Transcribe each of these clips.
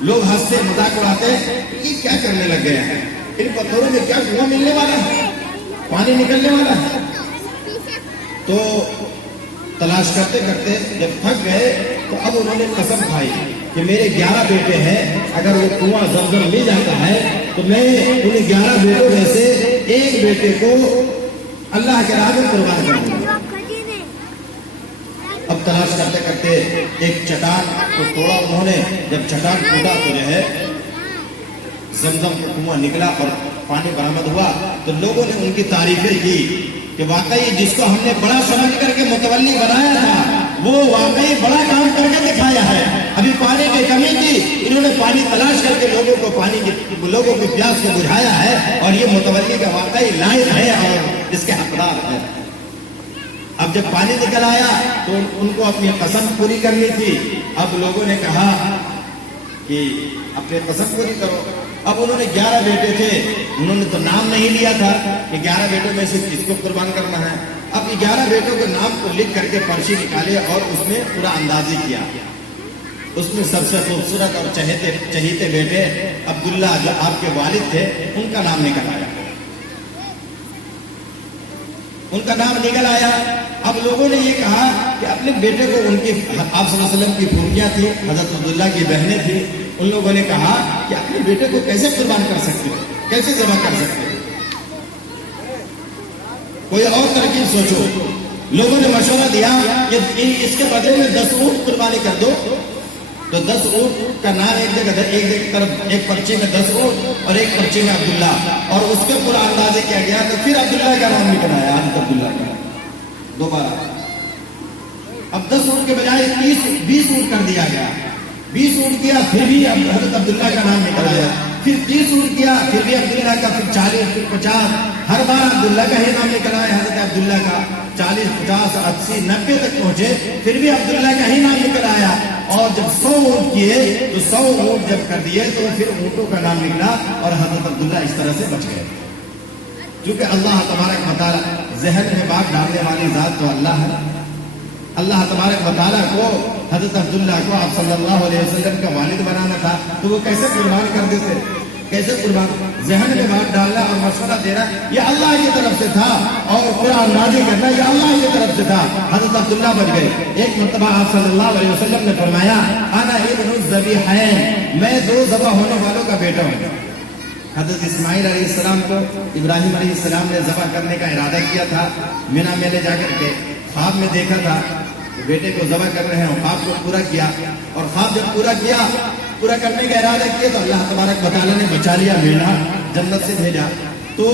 لوگ ہنستے مذاق اڑاتے یہ کیا کرنے لگ گئے ہیں، ان پتھروں میں کیا کنواں ملنے والا ہے، پانی نکلنے والا ہے؟ تو تلاش کرتے کرتے جب تھک گئے تو اب انہوں نے قسم کھائی کہ میرے 11 بیٹے ہیں، اگر وہ کنواں زمزم مل جاتا ہے تو میں ان 11 بیٹوں میں سے ایک بیٹے کو اللہ کے راہ میں قربان کر دوں گا۔ اب تلاش کرتے کرتے ایک چٹان کو توڑا انہوں نے، جب چٹان ٹوٹا تو جو ہے زمزم کا کنواں نکلا اور پانی برآمد ہوا، تو لوگوں نے ان کی تعریفیں کی کہ واقعی جس کو ہم نے بڑا سمجھ کر کے متولی بنایا تھا وہ واقعی بڑا کام کر کے دکھایا ہے۔ ابھی پانی کی کمی تھی، انہوں نے پانی تلاش کر کے لوگوں کی پیاس کو بجھایا ہے، اور یہ متولی کا واقعی لائق ہے اور اس کے حقدار ہے۔ اب جب پانی نکل آیا تو ان کو اپنی قسم پوری کرنی تھی۔ اب لوگوں نے کہا کہ اپنی قسم پوری کرو۔ اب انہوں نے 11 بیٹے تھے، انہوں نے تو نام نہیں لیا تھا کہ 11 بیٹوں میں سے کس کو قربان کرنا ہے۔ اب یہ 11 بیٹوں کے نام کو لکھ کر کے پرچی نکالے اور اس میں پورا اندازی کیا۔ اس میں سب سے خوبصورت اور چہیتے بیٹے عبداللہ جو آپ کے والد تھے ان کا نام نکل آیا، ان کا نام نکل آیا۔ اب لوگوں نے یہ کہا کہ اپنے بیٹے کو، ان کی آپ صلی اللہ علیہ وسلم کی پھوپھیاں تھی، حضرت عبداللہ کی بہنیں تھیں، ان لوگوں نے کہا کہ اپنے بیٹے کو کیسے قربان کر سکتے ہو، کیسے ذبح کر سکتے ہو، کوئی اور ترکیب سوچو۔ لوگوں نے مشورہ دیا کہ اس کے بدلے میں 10 اونٹ قربانی کر دو، تو 10 اونٹ کا نام ایک طرف ایک پرچے میں 10 اونٹ اور ایک پرچے میں عبداللہ، اور اس کے پورا اندازے کیا گیا تو پھر عبداللہ کا نام نکل آیا، حضرت عبداللہ کا دوبارہ۔ اب 10 اونٹ کے بجائے 20 اونٹ کر دیا گیا، 20 اونٹ کیا پھر بھی حضرت عبداللہ کا نام نکل آیا، پھر 30 اونٹ کیا پھر بھی عبداللہ کا، پھر 40 پھر 50، ہر بار عبداللہ کا ہی نام نکل آیا، حضرت عبداللہ کا 40 50 80 90 تک پہنچے پھر بھی عبداللہ کا ہی نام نکل آیا، اور جب 100 اونٹ کیے تو 100 اونٹ جب کر دیے تو پھر اونٹوں کا نام نکلا اور حضرت عبداللہ اس طرح سے بچ گئے۔ کیونکہ اللہ تبارک و تعالیٰ ذہن میں بات ڈالنے والی ذات تو اللہ ہے۔ اللہ تبارک و تعالیٰ کو حضرت عبداللہ کو آپ صلی اللہ علیہ وسلم کا والد بنانا تھا تو وہ کیسے قربان کر دیتے، کیسے قربان؟ ذہن میں بات ڈالنا اور مشورہ دینا یہ اللہ کی طرف سے تھا، اور قرآن نازل کرنا یہ اللہ کی طرف سے تھا۔ حضرت عبداللہ بچ گئے۔ ایک مرتبہ آپ صلی اللہ علیہ وسلم نے فرمایا انا ابن الذبیحین، میں 2 ذبح ہونے والوں کا بیٹا ہوں۔ حضرت اسماعیل علیہ السلام کو ابراہیم علیہ السلام نے ذبح کرنے کا ارادہ کیا تھا، مینا میلے جا کر کے خواب میں دیکھا تھا بیٹے کو ذبح کر رہے ہیں، خواب کو پورا کیا، اور خواب جب پورا کرنے کا ارادہ کیا تو اللہ تبارک و تعالیٰ نے بچا لیا، مینا جنت سے بھیجا۔ تو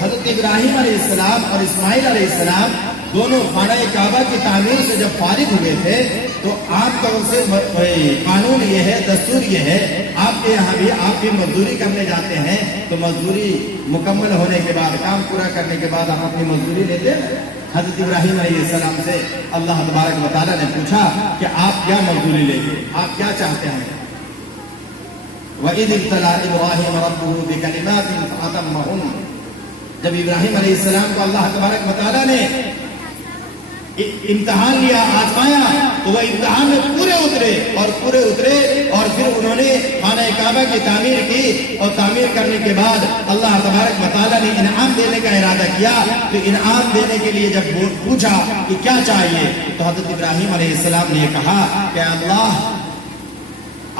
حضرت ابراہیم علیہ السلام اور اسماعیل علیہ السلام دونوں خانہ کعبہ کی تعمیر سے جب فارغ ہوئے تھے تو عام طور سے قانون یہ ہے، دستور یہ ہے، آپ کے یہاں بھی آپ بھی مزدوری کرنے جاتے ہیں تو مزدوری مکمل ہونے کے بعد، کام پورا کرنے کے بعد آپ اپنی مزدوری لیتے ہیں۔ حضرت ابراہیم علیہ السلام سے اللہ تبارک و تعالیٰ نے پوچھا کہ آپ کیا مزدوری لیں گے، آپ کیا چاہتے ہیں؟ وَإِذِ ابْتَلَىٰ إِبْرَاهِيمَ رَبُّهُ بِكَلِمَاتٍ فَأَتَمَّهُنَّ، جب ابراہیم علیہ السلام کو اللہ تبارک و تعالیٰ نے امتحان لیا، آزمایا، تو وہ امتحان میں پورے اترے اور پھر انہوں نے خانہ کعبہ کی تعمیر کی، اور تعمیر کرنے کے بعد اللہ تبارک و تعالیٰ نے انعام دینے کا ارادہ کیا۔ تو انعام دینے کے لیے جب پوچھا کہ کیا چاہیے تو حضرت ابراہیم علیہ السلام نے کہا کہ اللہ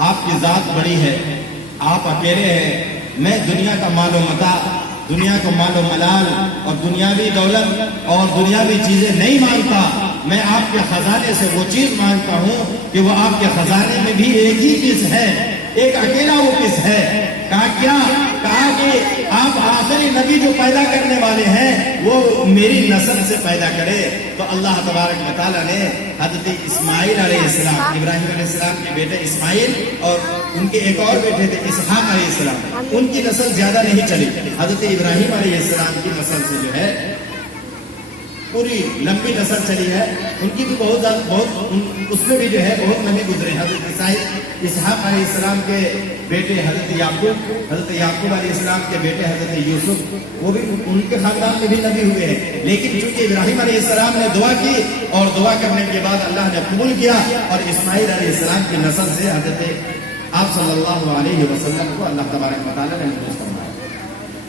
آپ کی ذات بڑی ہے، آپ اکیلے ہیں، میں دنیا کا مال و متاع، دنیا کو مال و ملال اور دنیاوی دولت اور دنیاوی چیزیں نہیں مانگتا، میں آپ کے خزانے سے وہ چیز مانگتا ہوں کہ وہ آپ کے خزانے میں بھی ایک ہی چیز ہے، ایک اکیلا وہ کس ہے؟ کہا کیا؟ کہا کہ آپ آخری نبی جو پیدا کرنے والے ہیں وہ میری نسل سے پیدا کرے۔ تو اللہ تبارک و تعالیٰ نے حضرت اسماعیل علیہ السلام، ابراہیم علیہ السلام کے بیٹے اسماعیل اور ان کے ایک اور بیٹے تھے اسحاق علیہ السلام، ان کی نسل زیادہ نہیں چلی، حضرت ابراہیم علیہ السلام کی نسل سے جو ہے پوری لمبی نسل چلی ہے، ان کی بھی بہت اس میں بھی جو ہے بہت نبی گزرے۔ حضرت اسحاق علیہ السلام کے بیٹے حضرت یعقوب علیہ السلام کے بیٹے حضرت یوسف، وہ بھی ان کے خاندان میں بھی نبی ہوئے ہیں، لیکن چونکہ ابراہیم علیہ السلام نے دعا کی اور دعا کرنے کے بعد اللہ نے قبول کیا، اور اسماعیل علیہ السلام کی نسل سے حضرت آپ آپ صلی اللہ علیہ وسلم کو اللہ تبارک و تعالیٰ نے محفوظ فرمایا۔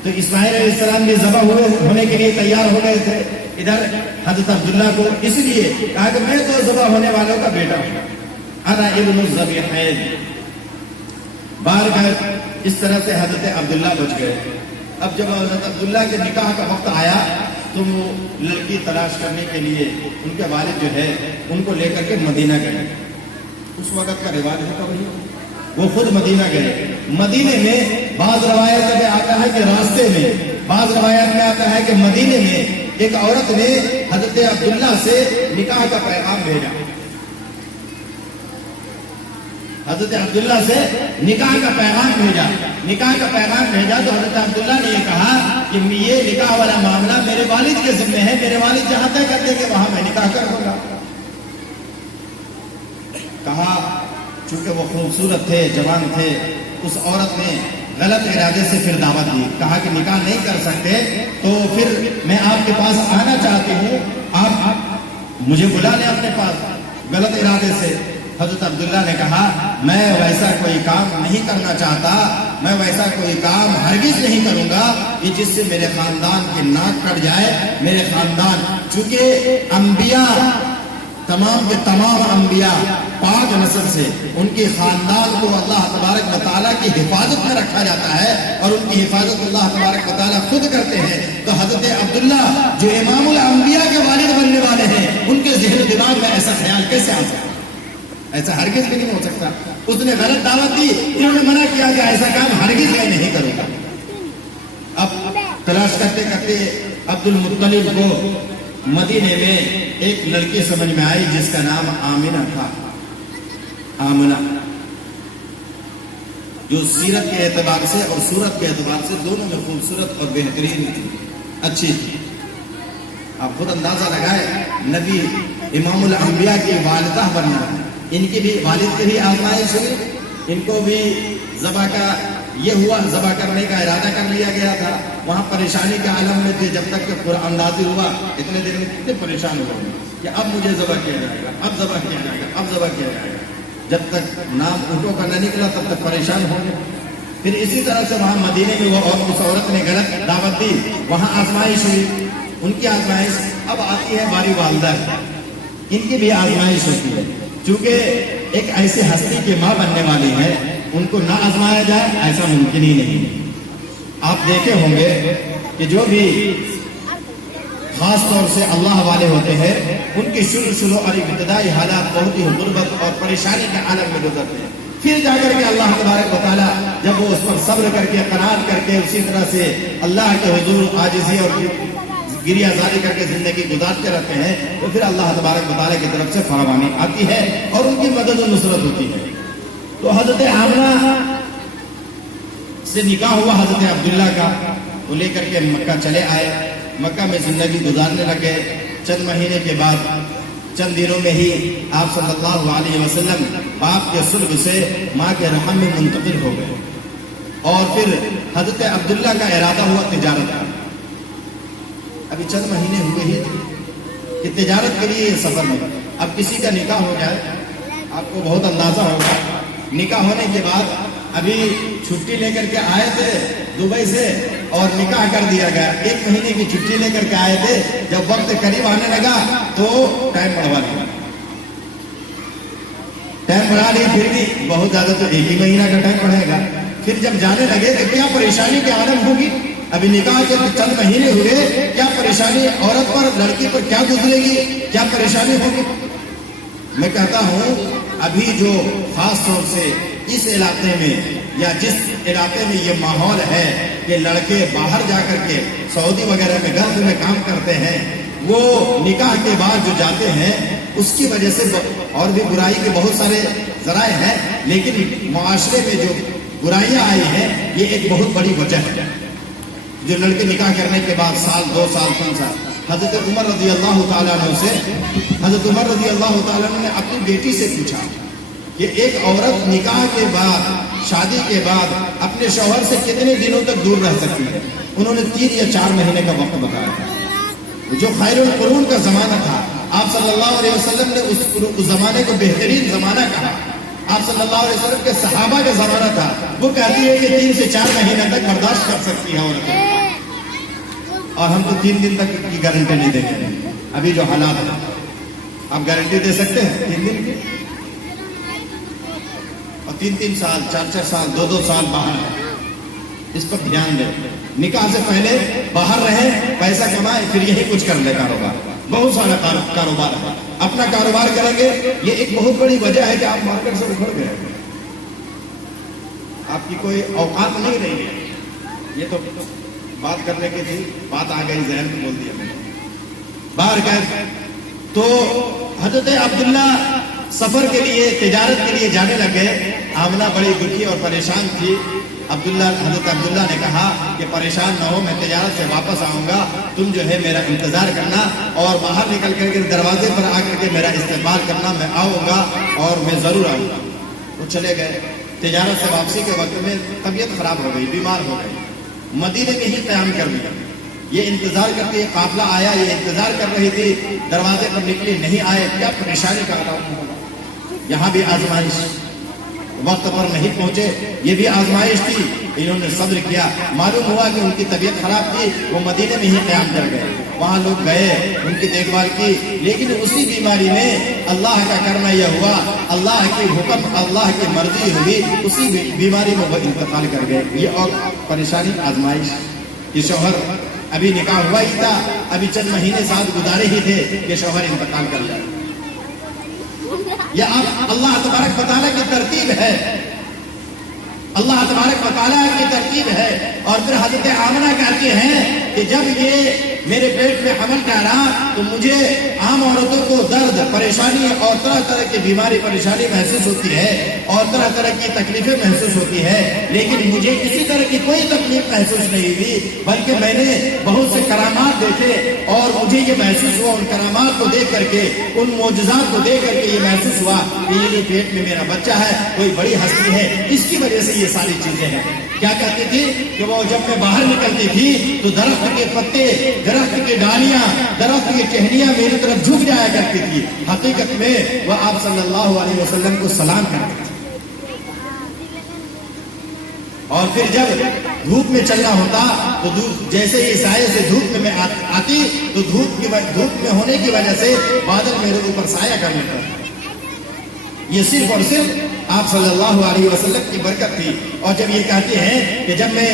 تو اسماعیل علیہ السلام بھی ذبح ہونے کے لیے تیار ہو گئے تھے، ادھر حضرت عبداللہ کو اس لیے کہا کہ میں تو ذبح ہونے والوں کا بیٹا ہوں، انا ابن الذبیحین۔ بار گئے اس طرح سے حضرت عبداللہ بچ گئے۔ اب جب حضرت عبداللہ کے نکاح کا وقت آیا تو وہ لڑکی تلاش کرنے کے لیے ان کے والد جو ہے ان کو لے کر کے مدینہ گئے۔ اس وقت کا رواج ہے تو وہ خود مدینہ گئے۔ مدینے میں بعض روایت میں آتا ہے کہ راستے میں، بعض روایت میں آتا ہے کہ مدینے میں ایک عورت نے حضرت عبداللہ سے نکاح کا پیغام بھیجا، حضرت عبداللہ سے نکاح کا پیغام بھیجا۔ نکاح کا پیغام بھیجا تو حضرت عبداللہ نے یہ کہا کہ یہ نکاح والا معاملہ میرے والد کے ذمہ ہے، میرے والد جہاں طے کرتے کہ وہاں میں نکاح کروں گا۔ کہا چونکہ وہ خوبصورت تھے، جوان تھے، اس عورت نے غلط ارادے سے پھر دعوت دی، کہا کہ نکاح نہیں کر سکتے تو پھر میں آپ کے پاس آنا چاہتی ہوں، آپ مجھے بلا لیں اپنے پاس، غلط ارادے سے۔ حضرت عبداللہ نے کہا میں ویسا کوئی کام نہیں کرنا چاہتا، میں ویسا کوئی کام ہرگز نہیں کروں گا کہ جس سے میرے خاندان کی ناک کٹ جائے۔ میرے خاندان، چونکہ انبیاء، تمام کے تمام انبیاء پاک نسل سے، ان کے خاندان کو اللہ تبارک و تعالیٰ کی حفاظت میں رکھا جاتا ہے اور ان کی حفاظت اللہ تبارک و تعالیٰ خود کرتے ہیں۔ تو حضرت عبداللہ جو امام الانبیاء کے والد بننے والے ہیں، ان کے ذہن و دماغ میں ایسا خیال کیسے آ سکتا؟ ایسا ہرگز بھی نہیں ہو سکتا۔ اس نے غلط دعوت دی، انہوں نے منع کیا کہ ایسا کام ہرگز میں نہیں کروں گا۔ اب تلاش کرتے کرتے عبد المطلب کو مدینے میں ایک لڑکی سمجھ میں آئی جس کا نام آمنہ تھا۔ آمنہ جو سیرت کے اعتبار سے اور صورت کے اعتبار سے دونوں میں خوبصورت اور بہترین تھی، اچھی تھی۔ آپ خود اندازہ لگائے، نبی امام الانبیاء کی والدہ بننا، ان کی بھی والد کی بھی آزمائش ہوئی، ان کو بھی ذبح کا یہ ہوا، ذبح کرنے کا ارادہ کر لیا گیا تھا۔ وہاں پریشانی کے عالم میں تھے، جب تک کہ قرآن نازل ہوا اتنے دیر میں کتنے پریشان ہوئے کہ اب مجھے ذبح کیا جائے گا، اب ذبح کیا جائے گا، اب ذبح کیا جائے گا۔ جب تک نام اونٹوں کا نہ نکلا تب تک پریشان ہو گئے۔ پھر اسی طرح سے وہاں مدینے میں وہ اس عورت نے غلط دعوت دی، وہاں آزمائش ہوئی، ان کی آزمائش۔ اب آتی ہے باری والدہ، ان کی بھی آزمائش ہوتی ہے، چونکہ ایک ایسی ہستی کی ماں بننے والی ہے، ان کو نہ آزمایا جائے ایسا ممکن ہی نہیں۔ آپ دیکھے ہوں گے کہ جو بھی خاص طور سے اللہ والے ہوتے ہیں، ان کی شروع اور ابتدائی حالات بہت ہی غربت اور پریشانی کے عالم میں گزرتے ہیں۔ پھر جا کر کے اللہ تبارک و تعالیٰ جب وہ اس پر صبر کر کے، قناعت کر کے، اسی طرح سے اللہ کے حضور عاجزی اور گریہ زاری کر کے زندگی گزارتے رہتے ہیں، تو پھر اللہ تبارک و تعالیٰ کی طرف سے فراوانی آتی ہے اور ان کی مدد و نصرت ہوتی ہے۔ تو حضرت آمنہ سے نکاح ہوا حضرت عبداللہ کا، وہ لے کر کے مکہ چلے آئے، مکہ میں زندگی گزارنے لگے۔ چند مہینے کے بعد، چند دنوں میں ہی آپ صلی اللہ علیہ وسلم باپ کے صلب سے ماں کے رحم میں منتقل ہو گئے، اور پھر حضرت عبداللہ کا ارادہ ہوا تجارت کا۔ ابھی چند مہینے ہوئے ہی تھے کہ تجارت کے لیے یہ سفر میں، اب کسی کا نکاح ہو جائے، آپ کو بہت اندازہ ہوگا، نکاح ہونے کے بعد ابھی چھٹی لے کر کے آئے تھے دبئی سے اور نکاح کر دیا گیا، 1 مہینے کی چھٹی لے کر کے آئے تھے، جب وقت قریب آنے لگا تو ٹائم بڑھوا لیا، ٹائم بڑھا لی، پھر بھی بہت زیادہ تو 1 ہی مہینہ کا ٹائم پڑے گا۔ پھر جب جانے لگے تو کیا پریشانی کے عالم ہوگی، ابھی نکاح کے چند مہینے ہوئے، کیا پریشانی عورت پر، لڑکی پر کیا گزرے گی، کیا پریشانی ہوگی۔ میں کہتا ہوں ابھی جو خاص طور سے اس علاقے میں یا جس علاقے میں یہ ماحول ہے کہ لڑکے باہر جا کر کے سعودی وغیرہ میں گلف میں کام کرتے ہیں، وہ نکاح کے بعد جو جاتے ہیں اس کی وجہ سے اور بھی برائی کے بہت سارے ذرائع ہیں، لیکن معاشرے میں جو برائیاں آئی ہیں یہ ایک بہت بڑی وجہ ہے۔ جو لڑکے نکاح کرنے کے بعد سال 2 سال 3 سال، حضرت عمر رضی اللہ تعالیٰ عنہ سے، حضرت عمر رضی اللہ تعالیٰ عنہ نے اپنی بیٹی سے پوچھا کہ ایک عورت نکاح کے بعد، شادی کے بعد اپنے شوہر سے کتنے دنوں تک دور رہ سکتی ہے؟ انہوں نے 3 یا 4 مہینے کا وقت بتایا، جو خیر القرون کا زمانہ تھا۔ آپ صلی اللہ علیہ وسلم نے اس زمانے کو بہترین زمانہ کہا، آپ صلی اللہ علیہ وسلم کے صحابہ کا زمانہ تھا. وہ کہتی ہے کہ 3 سے 4 مہینے تک برداشت کر سکتی ہے عورتیں، اور ہم تو 3 دن تک کی گارنٹی نہیں دیتے ہیں. ابھی جو حالات ہیں، آپ گارنٹی دے سکتے ہیں 3 دن کی؟ اور 3 سال 4 سال 2 سال باہر ہے. اس پر دھیان دیں. نکاح سے پہلے باہر رہے، پیسہ کمائے، پھر یہی کچھ کر لے کاروبار. بہت سارا کاروبار ہے. اپنا کاروبار کریں گے. یہ ایک بہت بڑی وجہ ہے کہ آپ مارکیٹ سے اکھڑ گئے، آپ کی کوئی اوقات نہیں رہی ہے. یہ تو بات کرنے کی تھی، بات آ گئی ذہن میں، بول دیا میں نے. باہر گئے تو حضرت عبداللہ سفر کے لیے، تجارت کے لیے جانے لگے. آمنہ بڑی دکھی اور پریشان تھی. حضرت عبداللہ نے کہا کہ پریشان نہ ہو، میں تجارت سے واپس آؤں گا، تم جو ہے میرا انتظار کرنا اور باہر نکل کر کے دروازے پر آ کر کے میرا استقبال کرنا. میں آؤں گا اور میں ضرور آؤں گا. وہ چلے گئے. تجارت سے واپسی کے وقت میں طبیعت خراب ہو گئی، بیمار ہو گئی. مدینے میں ہی قیام کر لیا. یہ انتظار کرتے، یہ قافلہ آیا، یہ انتظار کر رہی تھی، دروازے پر نکلی، نہیں آئے. کیا پریشانی کا عالم ہوگا. یہاں بھی آزمائش، وقت پر نہیں پہنچے، یہ بھی آزمائش تھی. انہوں نے صبر کیا. معلوم ہوا کہ ان کی طبیعت خراب تھی. وہ مدینے میں ہی قیام کر گئے. وہاں لوگ گئے، ان کی دیکھ بھال کی. لیکن اسی بیماری میں اللہ کا کرنا یہ ہوا، اللہ کی حکم، اللہ کی مرضی ہوئی، اسی بیماری میں وہ انتقال کر گئے. یہ اور پریشانی، آزمائش. یہ شوہر ابھی نکاح ہوا ہی تھا، ابھی چند مہینے ساتھ گزارے ہی تھے کہ شوہر انتقال کر جائے. یہ اللہ تبارک و تعالیٰ کی ترتیب ہے، اللہ تبارک و تعالیٰ کی ترتیب ہے. اور پھر حضرت آمنہ کہتی ہیں کہ جب یہ میرے پیٹ میں حمل ٹھہرا تو مجھے عام عورتوں کو درد، پریشانی اور طرح طرح کی بیماری پریشانی محسوس ہوتی ہے اور طرح طرح کی تکلیفیں محسوس ہوتی ہے، لیکن مجھے کسی طرح کی کوئی تکلیف محسوس نہیں ہوئی، بلکہ میں نے بہت سے کرامات دیکھے اور مجھے یہ محسوس ہوا، ان کرامات کو دیکھ کر کے، ان معجزات کو دیکھ کر کے یہ محسوس ہوا کہ یہ جو پیٹ میں میرا بچہ ہے کوئی بڑی ہستی ہے، اس کی وجہ سے یہ ساری چیزیں ہیں. کیا کہتی تھی کہ وہ جب میں باہر نکلتی تھی تو درخت کے پتے، درخت کی ڈالیاں، درخت کی ٹہنیاں میری طرف جھک جایا کرتی تھی. حقیقت میں وہ آپ صلی اللہ علیہ وسلم کو سلام کرتی تھی. اور پھر جب دھوپ میں چلنا ہوتا تو جیسے ہی سائے سے دھوپ میں آتی تو دھوپ میں ہونے کی وجہ سے بادل میرے اوپر سایہ کر لیتا. یہ صرف اور صرف آپ صلی اللہ علیہ وسلم کی برکت تھی. اور جب یہ کہتے ہیں کہ جب میں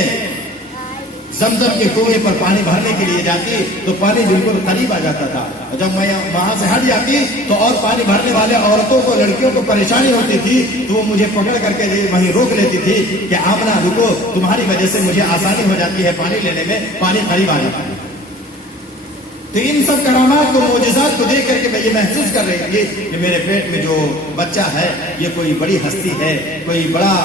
زمزم کے کنویں پر پانی بھرنے کے لیے جاتی تو پانی بالکل قریب آ جاتا تھا، اور جب میں وہاں سے ہٹ جاتی تو اور پانی بھرنے والے عورتوں کو، لڑکیوں کو پریشانی ہوتی تھی تو وہ مجھے پکڑ کر کے وہیں روک لیتی تھی کہ آمنہ رکو، تمہاری وجہ سے مجھے آسانی ہو جاتی ہے پانی لینے میں، پانی قریب آ جاتا ہے. تو ان سب کرامات کو، معجزات کو دیکھ کر کے میں یہ محسوس کر رہی تھی کہ میرے پیٹ میں جو بچہ ہے یہ کوئی بڑی ہستی ہے، کوئی بڑا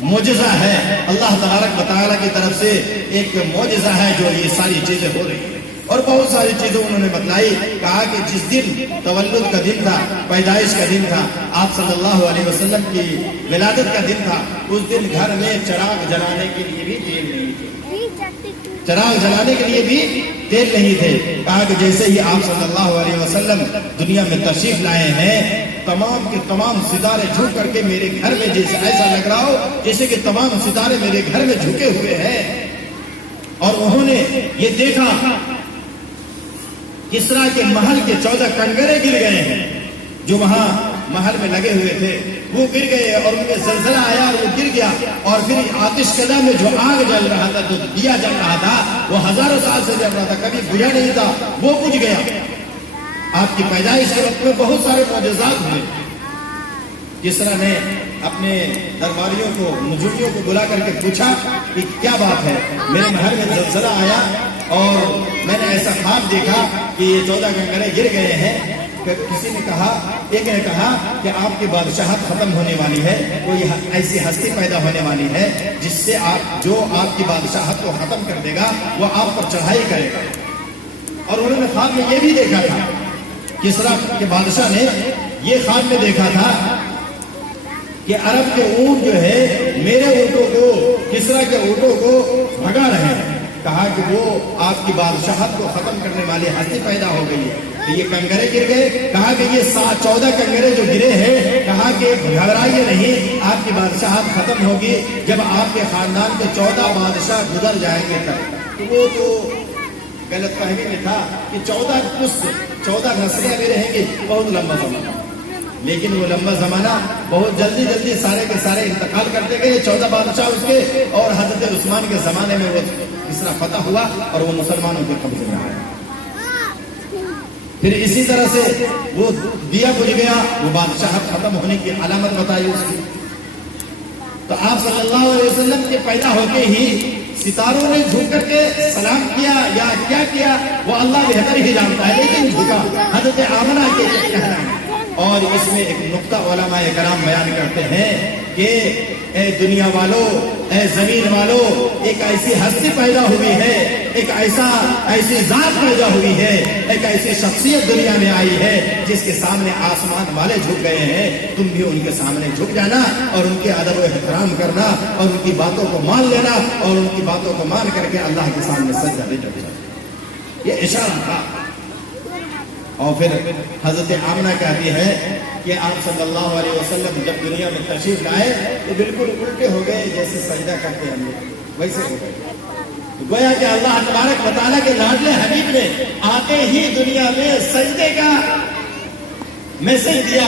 معجزہ ہے. اللہ تبارک و تعالیٰ کی طرف سے ایک معجزہ ہے جو یہ ساری چیزیں ہو رہی ہیں. اور بہت ساری چیزیں انہوں نے بتلائی. کہا کہ جس دن تولد کا دن تھا، پیدائش کا دن تھا، آپ صلی اللہ علیہ وسلم کی ولادت کا دن تھا، اس دن گھر میں چراغ جلانے کے لیے بھی تیل نہیں تھے. چراغ جلانے کے لیے بھی تیل نہیں تھے. کہا کہ جیسے ہی آپ صلی اللہ علیہ وسلم دنیا میں تشریف لائے ہیں، تمام کے تمام ستارے جھک کر کے میرے گھر میں جیسے ایسا لگ رہا ہو جیسے کہ تمام ستارے میرے گھر میں جھکے ہوئے ہیں. اور انہوں نے یہ دیکھا کسریٰ کے محل کے 14 کنگرے گر گئے ہیں جو وہاں محل میں لگے ہوئے تھے، وہ گر گئے اور ان میں زلزلہ آیا اور وہ گر گیا. اور پھر آتش کدہ میں جو آگ جل رہا تھا، جو دیا جل رہا تھا، وہ ہزاروں سال سے جل رہا تھا، کبھی بجھا نہیں تھا، وہ بجھ گیا. آپ کی پیدائش کے وقت میں بہت سارے معجزات ہوئے. کسریٰ نے اپنے درباریوں کو، نجومیوں کو بلا کر کے پوچھا کہ کیا بات ہے، میرے محل میں زلزلہ آیا اور میں نے ایسا خواب دیکھا کہ یہ 14 کنگرے گر گئے ہیں. کسی نے کہا، ایک نے کہا کہ آپ کی بادشاہت ختم ہونے والی ہے، کوئی ایسی ہستی پیدا ہونے والی ہے جس سے جو آپ کی بادشاہت کو ختم کر دے گا وہ آپ پر چڑھائی کرے گا. اور انہوں نے خواب میں یہ بھی دیکھا تھا، کسریٰ کے بادشاہ نے یہ خواب میں دیکھا تھا کہ عرب کے اونٹ جو ہے میرے اونٹوں کو، کسریٰ کے اونٹوں کو بھگا رہے ہیں. کہا کہ وہ آپ کی بادشاہت کو ختم کرنے والی ہستی پیدا ہو گئی ہے. تو یہ کنگرے گر گئے. کہا کہ یہ 14 کنگرے جو گرے ہیں، کہا کہ گھبرائیے نہیں، آپ کی بادشاہت ختم ہوگی جب آپ کے خاندان کے 14 بادشاہ گزر جائیں گے تب. تو وہ تو غلط فہمی میں تھا کہ 14 نسلیں بھی رہیں گی، بہت لمبا زمانہ. لیکن وہ لمبا زمانہ بہت جلدی سارے کے سارے انتقال کرتے گئے 14 بادشاہ اس کے. اور حضرت عثمان کے زمانے میں وہ اس طرح فتح ہوا اور وہ مسلمانوں کے قبضے میں آیا. پھر اسی طرح سے وہ دیا بجھ گیا، وہ بادشاہت ختم ہونے کی علامت بتائی اس کی. تو آپ صلی اللہ علیہ وسلم کے پیدا ہوتے ہی ستاروں نے جھک کر کے سلام کیا یا کیا کیا وہ اللہ بہتر ہی جانتا ہے، لیکن جھکا حضرت آمنہ کے کہنا ہے. اور اس میں ایک نقطہ علماء کرام بیان کرتے ہیں کہ اے دنیا والوں، اے زمین والوں، ایک ایسی ہستی پیدا ہوئی ہے، ایک ایسی ذات پیدا ہوئی ہے، ایک ایسی شخصیت دنیا میں آئی ہے جس کے سامنے آسمان والے جھک گئے ہیں. تم بھی ان کے سامنے جھک جانا اور ان کے ادب و احترام کرنا اور ان کی باتوں کو مان لینا اور ان کی باتوں کو مان کر کے اللہ کے سامنے سجدہ بھی کرنا. یہ اشارہ تھا. اور پھر حضرت آمنہ کہتی ہے کہ آپ صلی اللہ علیہ وسلم جب دنیا میں تشریف لائے تو بالکل الٹے ہو گئے جیسے سجدہ کرتے ہم لوگ ویسے ہو گئے. گویا کہ اللہ تبارک و تعالیٰ کے لاڈلے حبیب نے آتے ہی دنیا میں سجدے کا میسج دیا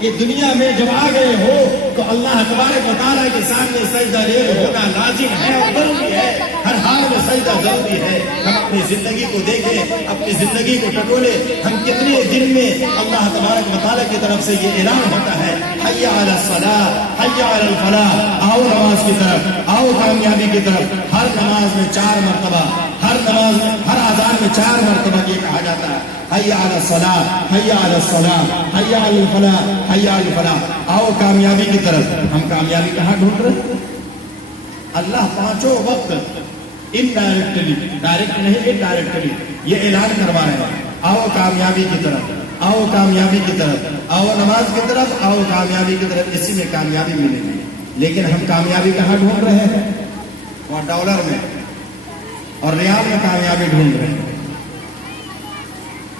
کہ دنیا میں جب آ گئے ہو تو اللہ تبارک و تعالیٰ کے سامنے سجدہ ریز ہونا لازم ہے اور ضروری ہے. ہر حال میں سجدہ ضروری ہے. ہم اپنی زندگی کو دیکھیں، اپنی زندگی کو ٹٹولے. ہم کتنے دن میں اللہ تبارک و تعالیٰ کی طرف سے یہ اعلان ہوتا ہے حی علی الصلاۃ، حی علی الفلاح، آؤ نماز کی طرف، آؤ کامیابی کی طرف. ہر نماز میں 4 مرتبہ، ہر نماز میں، ہر اذان میں 4 مرتبہ یہ کہا جاتا ہے حی علی الصلاۃ، حی علی الصلاۃ، حی علی الفلاح، حی علی الفلاح. آؤ کامیابی کی طرف. ہم کامیابی کہاں ڈھونڈ رہے ہیں؟ اللہ 5 وقت انڈائریکٹلی، ڈائریکٹ نہیں انڈائریکٹلی یہ اعلان کروا رہے ہیں آؤ کامیابی کی طرف، آؤ کامیابی کی طرف، آؤ نماز کی طرف، آؤ کامیابی کی طرف. اسی میں کامیابی ملے گی. لیکن ہم کامیابی کہاں ڈھونڈ رہے ہیں؟ وہاں ڈالر میں اور ریال میں کامیابی ڈھونڈ رہے ہیں،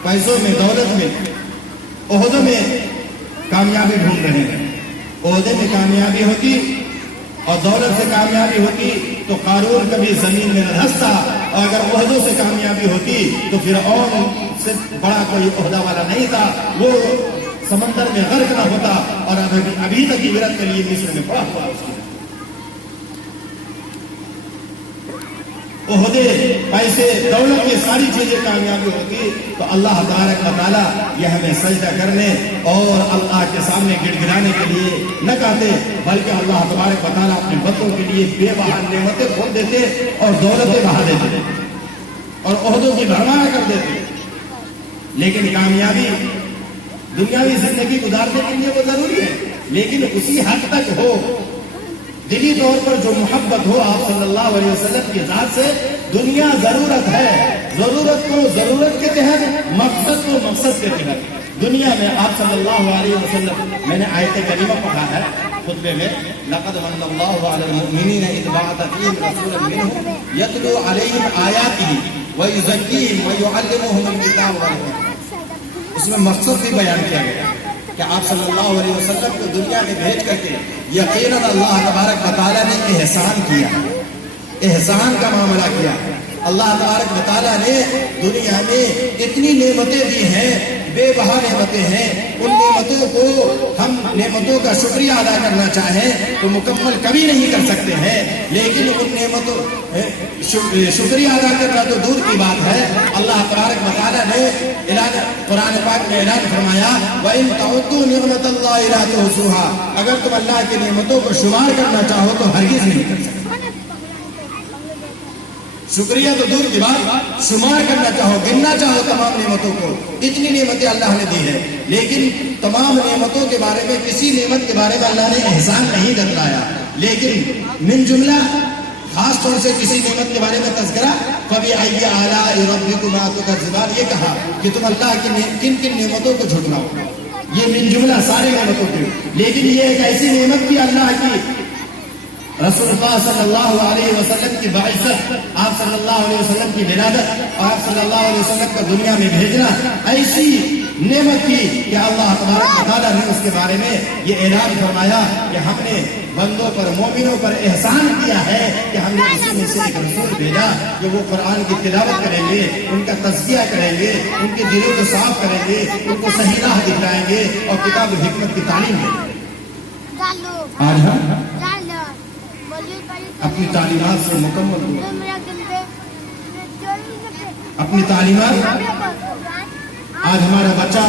پیسوں میں، دولت میں، عہدوں میں کامیابی ڈھونڈ رہے ہیں. عہدے میں کامیابی ہوتی اور دولت سے کامیابی ہوتی تو قارون کبھی زمین میں نہ دھستا، اور اگر عہدوں سے کامیابی ہوتی تو فرعون سے بڑا کوئی عہدہ والا نہیں تھا، وہ سمندر میں غرق نہ ہوتا اور ابھی تک عبرت کے لیے مصر میں پڑا ہوا اس کی. عہدے، پیسے، دولت کی ساری چیزیں کامیابی ہوتی تو اللہ تبارک و تعالیٰ یہ ہمیں سجدہ کرنے اور اللہ کے سامنے گڑ گڑانے کے لیے نہ کہتے، بلکہ اللہ تبارک و تعالیٰ اپنے بندوں کے لیے بے بہا نعمتیں کھول دیتے اور دولتیں بہا دیتے اور عہدوں کی بھرمار کر دیتے. لیکن کامیابی دنیاوی زندگی گزارنے کے لیے وہ ضروری ہے، لیکن اسی حد تک ہو، دلی طور پر جو محبت ہو آپ صلی اللہ علیہ وسلم کی ذات سے. دنیا ضرورت ہے، ضرورت کو ضرورت کے تحت، مقصد کو مقصد کے تحت. دنیا میں آپ صلی اللہ علیہ وسلم، میں نے آیت کریمہ پڑھا ہے خطبے میں، لقد من اللہ علی المؤمنین اذ بعث فیہم رسولا منہم یتلو علیہم آیاتہ ویزکیہم ویعلمہم الکتاب والحکمہ. اس میں مقصد بھی بیان کیا گیا کہ آپ صلی اللہ علیہ وسلم کو دنیا میں بھیج کر کے یقیناً اللہ تبارک و تعالیٰ نے احسان کیا، احسان کا معاملہ کیا. اللہ تبارک و تعالیٰ نے دنیا میں اتنی نعمتیں دی ہیں، بے بہا نعمتیں ہیں. ان نعمتوں کو ہم نعمتوں کا شکریہ ادا کرنا چاہیں تو مکمل کبھی نہیں کر سکتے ہیں، لیکن ان نعمتوں شکریہ ادا کرنا تو دور کی بات ہے. اللہ تبارک و تعالیٰ نے قرآن پاک میں اعلان فرمایا وَإِن تَعُدُّوا نِعْمَةَ اللَّهِ لَا تُحْصُوهَا. اگر تم اللہ کی نعمتوں کو شمار کرنا چاہو تو ہرگز نہیں کر سکتے. شکریہ تو دور کی بات، شمار کرنا چاہو، گننا چاہو تمام نعمتوں کو، اتنی نعمتیں اللہ نے دی ہے. لیکن تمام نعمتوں کے بارے میں، کسی نعمت کے بارے میں اللہ نے احسان نہیں جتلایا. لیکن من جملہ خاص طور سے کسی نعمت کے بارے میں تذکرہ فَبِأَيِّ آلَاءِ رَبِّكُمَا تُكَذِّبَانِ، یہ کہا کہ تم اللہ کی کن کن نعمتوں کو جھٹلاؤ. یہ من جملہ سارے نعمتوں کی. لیکن یہ ایک ایسی نعمت کی اللہ کی رسول اللہ صلی اللہ علیہ وسلم کی بعثت، آپ صلی اللہ علیہ وسلم کی ولادت اور آپ صلی اللہ علیہ وسلم کا دنیا میں بھیجنا ایسی نعمت تھی کہ اللہ تبارک و تعالیٰ نے اس کے بارے میں یہ اعلان فرمایا کہ ہم نے بندوں پر، مومنوں پر احسان کیا ہے کہ ہم نے اسی میں سے ایک رسول بھیجا جو وہ قرآن کی تلاوت کریں گے، ان کا تزکیہ کریں گے، ان کے دلوں کو صاف کریں گے، ان کو صحیح راہ دکھلائیں گے اور کتاب و حکمت کی تعلیم دیں گے۔ آج ہم اپنی تعلیمات سے مکمل ہو، اپنی تعلیمات، آج ہمارا بچہ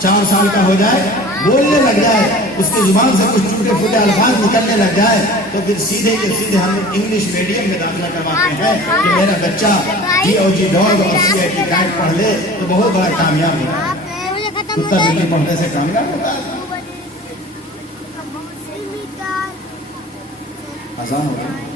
4 سال کا ہو جائے، بولنے لگ جائے، اس کی زبان سے کچھ ٹوٹے پھوٹے الفاظ نکلنے لگ جائے تو پھر سیدھے کے سیدھے ہم انگلش میڈیم میں داخلہ کرواتے ہیں کہ میرا بچہ جی ڈاگ اور CIT گائیڈ پڑھ لے تو بہت بڑا کامیاب ہوتا ہے۔ کتا بلی پڑھنے سے کامیاب ہوتا ہے؟ آسان ہوتا ہے۔